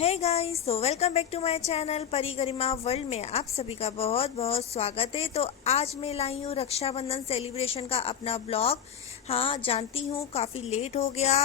हे guys, तो welcome back to my channel Pari Garima world में आप सभी का बहुत बहुत स्वागत है। तो आज मैं लाई हूँ रक्षाबंधन सेलिब्रेशन का अपना ब्लॉग। हाँ, जानती हूँ काफ़ी लेट हो गया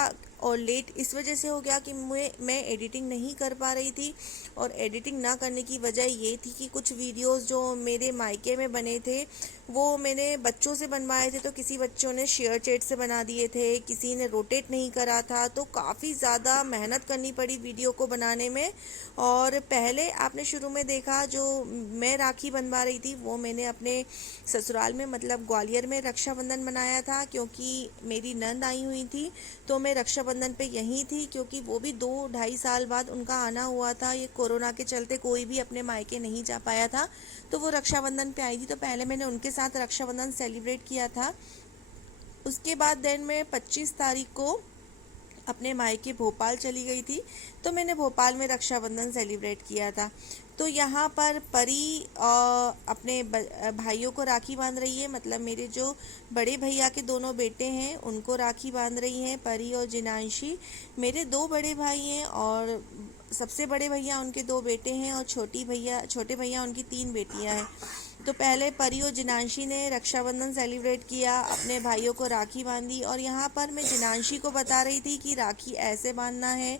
और लेट इस वजह से हो गया कि मैं एडिटिंग नहीं कर पा रही थी। और एडिटिंग ना करने की वजह ये थी कि कुछ वीडियोस जो मेरे मायके में बने थे वो मैंने बच्चों से बनवाए थे, तो किसी बच्चों ने शेयर चैट से बना दिए थे, किसी ने रोटेट नहीं करा था, तो काफ़ी ज़्यादा मेहनत करनी पड़ी वीडियो को बनाने में। और पहले आपने शुरू में देखा जो मैं राखी बनवा रही थी वो मैंने अपने ससुराल में मतलब ग्वालियर में रक्षाबंधन मनाया था, क्योंकि मेरी नंद आई हुई थी। तो मैं रक्षाबंधन पे यहीं थी, क्योंकि वो भी 2 ढाई साल बाद उनका आना हुआ था। ये कोरोना के चलते कोई भी अपने मायके नहीं जा पाया था, तो वो रक्षाबंधन पे आई थी। तो पहले मैंने उनके साथ रक्षाबंधन सेलिब्रेट किया था। उसके बाद देन मैं 25 तारीख को अपने मायके भोपाल चली गई थी, तो मैंने भोपाल में रक्षाबंधन सेलिब्रेट किया था। तो यहाँ पर परी अपने भाइयों को राखी बांध रही है, मतलब मेरे जो बड़े भैया के दोनों बेटे हैं उनको राखी बांध रही हैं परी और जिनांशी। मेरे 2 बड़े भाई हैं और सबसे बड़े भैया उनके 2 बेटे हैं और छोटे भैया उनकी 3 बेटियां हैं। तो पहले परी और जिनांशी ने रक्षाबंधन सेलिब्रेट किया, अपने भाइयों को राखी बांधी। और यहाँ पर मैं जिनांशी को बता रही थी कि राखी ऐसे बांधना है,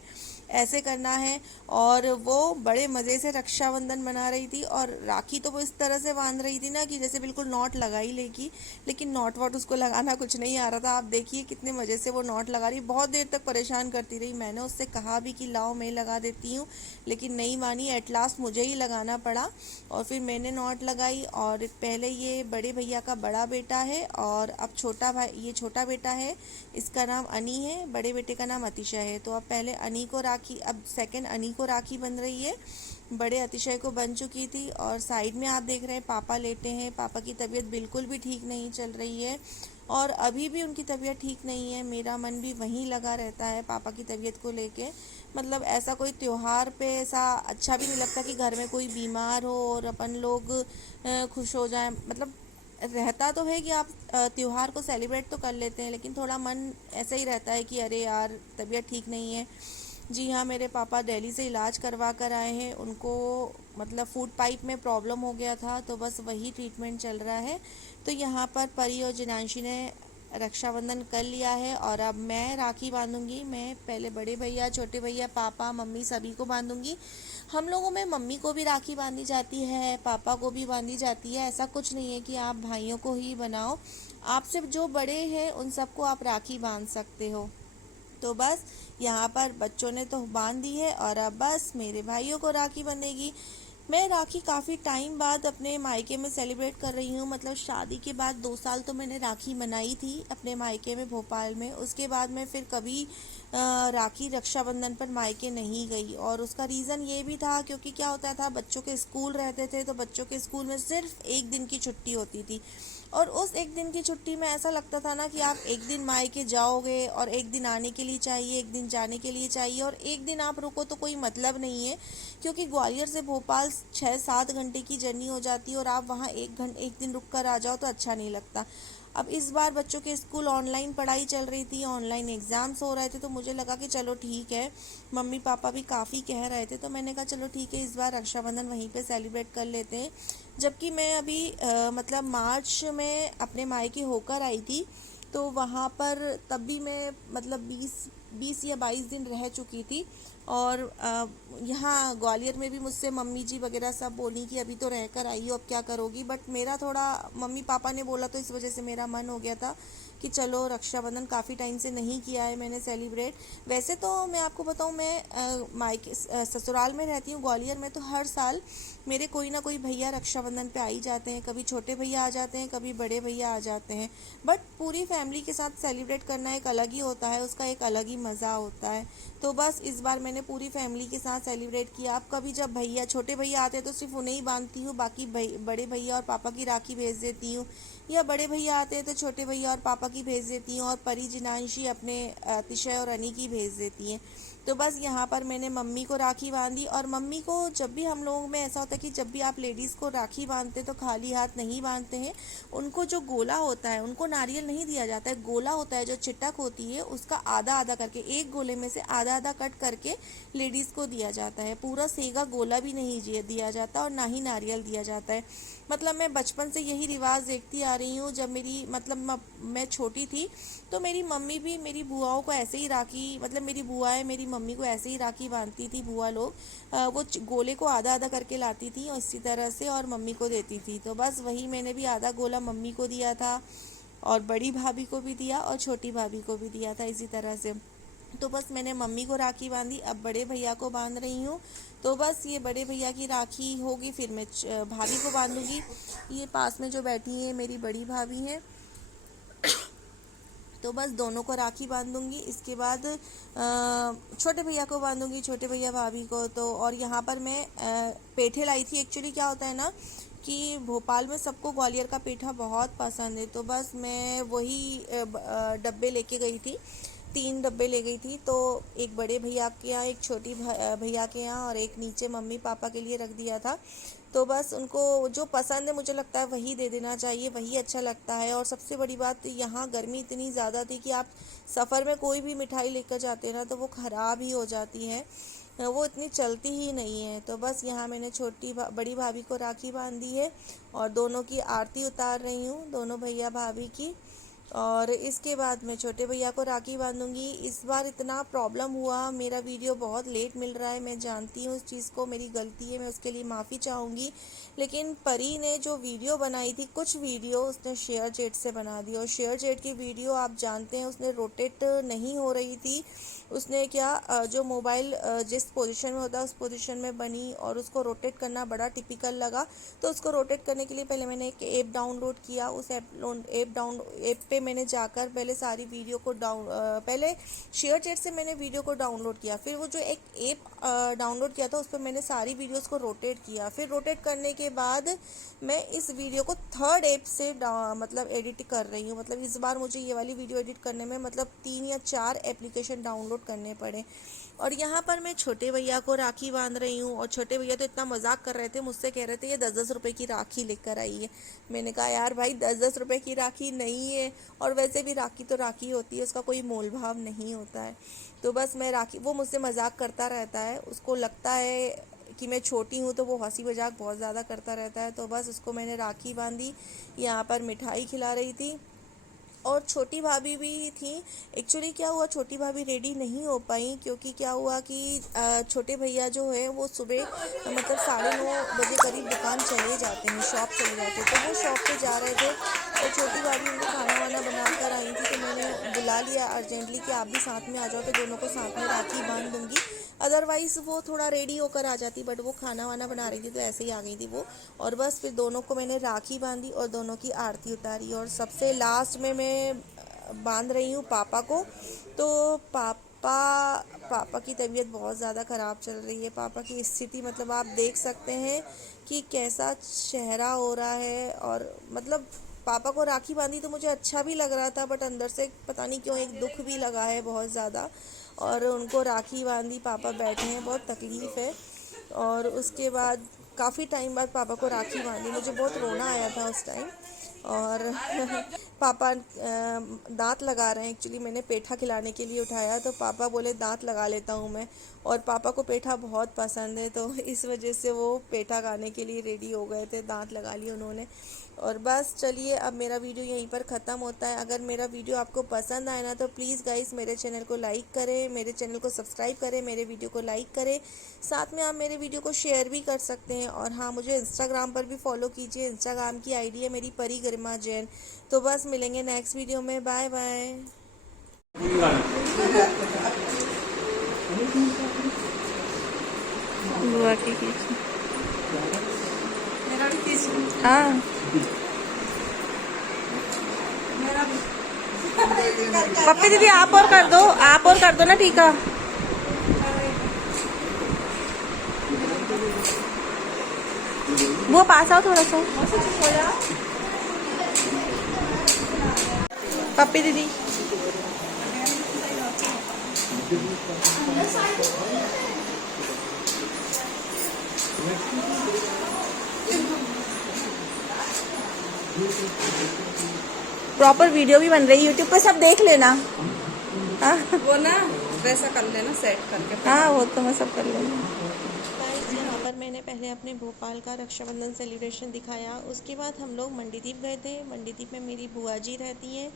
ऐसे करना है। और वो बड़े मज़े से रक्षाबंधन मना रही थी। और राखी तो वो इस तरह से बांध रही थी ना कि जैसे बिल्कुल नॉट लगा ही लेगी, लेकिन नॉट वॉट उसको लगाना कुछ नहीं आ रहा था। आप देखिए कितने मज़े से वो नॉट लगा रही, बहुत देर तक परेशान करती रही। मैंने उससे कहा भी कि लाओ मैं लगा देती हूँ, लेकिन नहीं मानी। एट लास्ट मुझे ही लगाना पड़ा और फिर मैंने नॉट लगाई। और पहले ये बड़े भैया का बड़ा बेटा है और अब छोटा भाई, ये छोटा बेटा है, इसका नाम अनी है, बड़े बेटे का नाम अतिशय है। तो अब पहले अनी को राखी, अब सेकंड अनी को राखी बन रही है। बड़े अतिशय को बन चुकी थी। और साइड में आप देख रहे हैं पापा लेटे हैं। पापा की तबीयत बिल्कुल भी ठीक नहीं चल रही है और अभी भी उनकी तबीयत ठीक नहीं है। मेरा मन भी वहीं लगा रहता है पापा की तबीयत को लेके। मतलब ऐसा कोई त्योहार पे ऐसा अच्छा भी नहीं लगता कि घर में कोई बीमार हो और अपन लोग खुश हो जाएं। मतलब रहता तो है कि आप त्योहार को सेलिब्रेट तो कर लेते हैं, लेकिन थोड़ा मन ऐसा ही रहता है कि अरे यार तबीयत ठीक नहीं है। जी हाँ, मेरे पापा दिल्ली से इलाज करवा कर आए हैं। उनको मतलब फूड पाइप में प्रॉब्लम हो गया था, तो बस वही ट्रीटमेंट चल रहा है। तो यहाँ पर परी और जिनांशी ने रक्षाबंधन कर लिया है और अब मैं राखी बांधूंगी। मैं पहले बड़े भैया, छोटे भैया, पापा, मम्मी सभी को बांधूंगी। हम लोगों में मम्मी को भी राखी बांधी जाती है, पापा को भी बांधी जाती है। ऐसा कुछ नहीं है कि आप भाइयों को ही बनाओ, आपसे जो बड़े हैं उन सबको आप राखी बांध सकते हो। तो बस यहाँ पर बच्चों ने तो बांध दी है और अब बस मेरे भाइयों को राखी बंधेगी। मैं राखी काफ़ी टाइम बाद अपने मायके में सेलिब्रेट कर रही हूँ। मतलब शादी के बाद 2 साल तो मैंने राखी मनाई थी अपने मायके में भोपाल में। उसके बाद मैं फिर कभी राखी रक्षाबंधन पर मायके नहीं गई। और उसका रीज़न ये भी था क्योंकि क्या होता था, बच्चों के स्कूल रहते थे, तो बच्चों के स्कूल में सिर्फ एक दिन की छुट्टी होती थी। और उस एक दिन की छुट्टी में ऐसा लगता था ना कि आप एक दिन मायके जाओगे और एक दिन आने के लिए चाहिए, एक दिन जाने के लिए चाहिए, और एक दिन आप रुको तो कोई मतलब नहीं है। क्योंकि ग्वालियर से भोपाल 6-7 घंटे की जर्नी हो जाती है और आप वहाँ एक दिन रुक कर आ जाओ तो अच्छा नहीं लगता। अब इस बार बच्चों के स्कूल ऑनलाइन पढ़ाई चल रही थी, ऑनलाइन एग्ज़ाम्स हो रहे थे, तो मुझे लगा कि चलो ठीक है, मम्मी पापा भी काफ़ी कह रहे थे, तो मैंने कहा चलो ठीक है, इस बार रक्षाबंधन वहीं पे सेलिब्रेट कर लेते हैं। जबकि मैं अभी मतलब मार्च में अपने मायके होकर आई थी, तो वहाँ पर तब भी मैं मतलब 20 या 22 दिन रह चुकी थी। और यहाँ ग्वालियर में भी मुझसे मम्मी जी वगैरह सब बोली कि अभी तो रह कर आई हो, अब क्या करोगी। बट मेरा थोड़ा, मम्मी पापा ने बोला तो इस वजह से मेरा मन हो गया था कि चलो रक्षाबंधन काफ़ी टाइम से नहीं किया है मैंने सेलिब्रेट। वैसे तो मैं आपको बताऊँ, मैं मायके ससुराल में रहती हूँ ग्वालियर में, तो हर साल मेरे कोई ना कोई भैया रक्षाबंधन पे आ ही जाते हैं। कभी छोटे भैया आ जाते हैं, कभी बड़े भैया आ जाते हैं। बट पूरी फैमिली के साथ सेलिब्रेट करना एक अलग ही होता है, उसका एक अलग ही मज़ा होता है। तो बस इस बार मैंने पूरी फैमिली के साथ सेलिब्रेट किया। अब कभी जब भैया, छोटे भैया आते हैं तो सिर्फ उन्हें ही बांधती हूँ, बाकी बड़े भैया और पापा की राखी भेज देती हूँ। या बड़े भैया आते हैं तो छोटे भैया और पापा की भेज देती हूँ, और परी जिनांशी अपने अतिशय और अनी की भेज देती हैं। तो बस यहाँ पर मैंने मम्मी को राखी बांधी। और मम्मी को जब भी हम लोगों में ऐसा होता है कि जब भी आप लेडीज़ को राखी बांधते तो खाली हाथ नहीं बांधते हैं। उनको जो गोला होता है, उनको नारियल नहीं दिया जाता है, गोला होता है जो चिटक होती है उसका आधा आधा करके, एक गोले में से आधा आधा कट करके लेडीज़ को दिया जाता है। पूरा सेगा गोला भी नहीं दिया जाता और ना ही नारियल दिया जाता है। मतलब मैं बचपन से यही रिवाज देखती आ रही हूँ। जब मेरी मतलब मैं छोटी थी तो मेरी मम्मी भी मेरी बुआओं को ऐसे ही राखी, मतलब मेरी बुआएं मेरी मम्मी को ऐसे ही राखी बांधती थी। बुआ लोग वो गोले को आधा आधा करके लाती थी और इसी तरह से और मम्मी को देती थी। तो बस वही मैंने भी आधा गोला मम्मी को दिया था और बड़ी भाभी को भी दिया और छोटी भाभी को भी दिया था इसी तरह से। तो बस मैंने मम्मी को राखी बांधी, अब बड़े भैया को बांध रही हूँ। तो बस ये बड़े भैया की राखी होगी, फिर मैं भाभी को बांधूंगी। ये पास में जो बैठी है मेरी बड़ी भाभी हैं, तो बस दोनों को राखी बांधूंगी। इसके बाद छोटे भैया को बांधूंगी, छोटे भैया भाभी को। तो और यहाँ पर मैं पेठे लाई थी। एक्चुअली क्या होता है ना कि भोपाल में सबको ग्वालियर का पेठा बहुत पसंद है। तो बस मैं वही डब्बे लेके गई थी, 3 डब्बे ले गई थी। तो एक बड़े भैया के यहाँ, एक छोटी भैया के यहाँ और एक नीचे मम्मी पापा के लिए रख दिया था। तो बस उनको जो पसंद है मुझे लगता है वही दे देना चाहिए, वही अच्छा लगता है। और सबसे बड़ी बात, यहाँ गर्मी इतनी ज़्यादा थी कि आप सफ़र में कोई भी मिठाई लेकर जाते हैं ना तो वो ख़राब ही हो जाती है, वो इतनी चलती ही नहीं है। तो बस यहाँ मैंने बड़ी भाभी को राखी बांधी है और दोनों की आरती उतार रही हूँ, दोनों भैया भाभी की। और इसके बाद मैं छोटे भैया को राखी बांधूंगी। इस बार इतना प्रॉब्लम हुआ, मेरा वीडियो बहुत लेट मिल रहा है, मैं जानती हूँ उस चीज़ को, मेरी गलती है, मैं उसके लिए माफ़ी चाहूँगी। लेकिन परी ने जो वीडियो बनाई थी, कुछ वीडियो उसने शेयर चैट से बना दी और शेयर चैट की वीडियो आप जानते हैं उसने रोटेट नहीं हो रही थी। उसने क्या जो मोबाइल जिस पोजीशन में होता है उस पोजीशन में बनी और उसको रोटेट करना बड़ा टिपिकल लगा। तो उसको रोटेट करने के लिए पहले मैंने एक ऐप डाउनलोड किया। उस ऐप पे मैंने जाकर पहले सारी वीडियो को पहले शेयर चैट से मैंने वीडियो को डाउनलोड किया, फिर वो जो एक ऐप डाउनलोड किया था उस पर मैंने सारी वीडियोस को रोटेट किया। फिर रोटेट करने के बाद मैं इस वीडियो को थर्ड ऐप से मतलब एडिट कर रही हूँ। मतलब इस बार मुझे ये वाली वीडियो एडिट करने में मतलब 3 या 4 एप्लीकेशन डाउनलोड करने पड़े। और यहाँ पर मैं छोटे भैया को राखी बांध रही हूँ और छोटे भैया तो इतना मजाक कर रहे थे, मुझसे कह रहे थे ये 10-10 रुपए की राखी लेकर आई है। मैंने कहा यार भाई 10-10 रुपए की राखी नहीं है, और वैसे भी राखी तो राखी होती है, उसका कोई मोल भाव नहीं होता है। तो बस मैं राखी, वो मुझसे मजाक करता रहता है, उसको लगता है कि मैं छोटी हूँ तो वो हंसी मजाक बहुत ज़्यादा करता रहता है। तो बस उसको मैंने राखी बांधी, यहाँ पर मिठाई खिला रही थी और छोटी भाभी भी थी। एक्चुअली क्या हुआ, छोटी भाभी रेडी नहीं हो पाई क्योंकि क्या हुआ कि छोटे भैया जो है वो सुबह मतलब 9:30 बजे करीब दुकान चले जाते हैं, शॉप चले जाते हैं। तो वो शॉप पे जा रहे थे तो छोटी भाभी उनको खाना वाना बना कर आई थी। तो मैंने बुला लिया अर्जेंटली कि आप भी साथ में आ जाओ, तो दोनों को साथ में राखी बांध दूंगी। अदरवाइज़ वो थोड़ा रेडी होकर आ जाती, बट वो खाना वाना बना रही थी तो ऐसे ही आ गई थी वो। और बस फिर दोनों को मैंने राखी बांधी और दोनों की आरती उतारी और सबसे लास्ट में मैं बांध रही हूँ पापा को। तो पापा की तबीयत बहुत ज़्यादा ख़राब चल रही है। पापा की स्थिति मतलब आप देख सकते हैं कि कैसा चेहरा हो रहा है। और मतलब पापा को राखी बांधी तो मुझे अच्छा भी लग रहा था, बट अंदर से पता नहीं क्यों एक दुख भी लगा है बहुत ज़्यादा। और उनको राखी बांधी, पापा बैठे हैं, बहुत तकलीफ़ है। और उसके बाद काफ़ी टाइम बाद पापा को राखी बांधी, मुझे बहुत रोना आया था उस टाइम। और पापा दांत लगा रहे हैं। एक्चुअली मैंने पेठा खिलाने के लिए उठाया तो पापा बोले दांत लगा लेता हूँ मैं, और पापा को पेठा बहुत पसंद है तो इस वजह से वो पेठा खाने के लिए रेडी हो गए थे, दांत लगा लिए उन्होंने। और बस चलिए अब मेरा वीडियो यहीं पर ख़त्म होता है। अगर मेरा वीडियो आपको पसंद आए ना तो प्लीज़ गाइस मेरे चैनल को लाइक करें, मेरे चैनल को सब्सक्राइब करें, मेरे वीडियो को लाइक करें, साथ में आप मेरे वीडियो को शेयर भी कर सकते हैं। और हाँ, मुझे इंस्टाग्राम पर भी फॉलो कीजिए, इंस्टाग्राम की आईडी है मेरी परी गरिमा जैन। तो बस मिलेंगे नेक्स्ट वीडियो में, बाय बाय। बुआ की हाँ पप्पी दीदी आप और कर दो, आप और कर दो ना, ठीक है। वो पास आओ थोड़ा सा पप्पी दीदी। प्रॉपर वीडियो भी बन रही है यूट्यूब पे, सब देख लेना। हाँ वो ना वैसा कर लेना सेट करके। हाँ, वो तो मैं सब कर लूँगी। गाइस, यहाँ पर मैंने पहले अपने भोपाल का रक्षाबंधन सेलिब्रेशन दिखाया। उसके बाद हम लोग मंडीदीप गए थे। मंडीदीप में मेरी बुआ जी रहती हैं,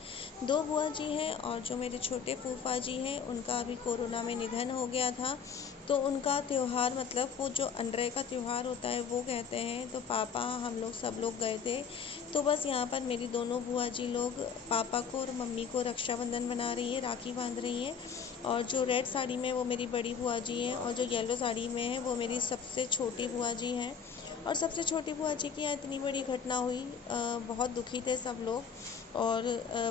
2 बुआ जी हैं, और जो मेरे छोटे फूफा जी हैं उनका अभी कोरोना में निधन हो गया था। तो उनका त्यौहार, मतलब वो जो अनरय का त्यौहार होता है वो कहते हैं, तो पापा हम लोग सब लोग गए थे। तो बस यहाँ पर मेरी दोनों बुआ जी लोग पापा को और मम्मी को रक्षाबंधन बना रही है, राखी बांध रही हैं। और जो रेड साड़ी में वो मेरी बड़ी बुआ जी हैं, और जो येलो साड़ी में है वो मेरी सबसे छोटी बुआ जी हैं। और सबसे छोटी बुआ जी की यहाँ इतनी बड़ी घटना हुई, बहुत दुखी थे सब लोग। और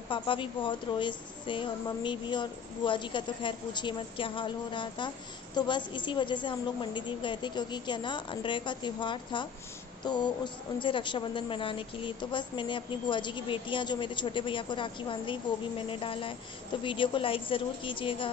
पापा भी बहुत रोए इससे, और मम्मी भी, और बुआ जी का तो खैर पूछिए मत, क्या हाल हो रहा था। तो बस इसी वजह से हम लोग मंडीदीप गए थे, क्योंकि क्या ना, अनरय का त्यौहार था। तो उस उनसे रक्षाबंधन मनाने के लिए, तो बस मैंने अपनी बुआ जी की बेटियां जो मेरे छोटे भैया को राखी बांध रही, वो भी मैंने डाला है। तो वीडियो को लाइक ज़रूर कीजिएगा।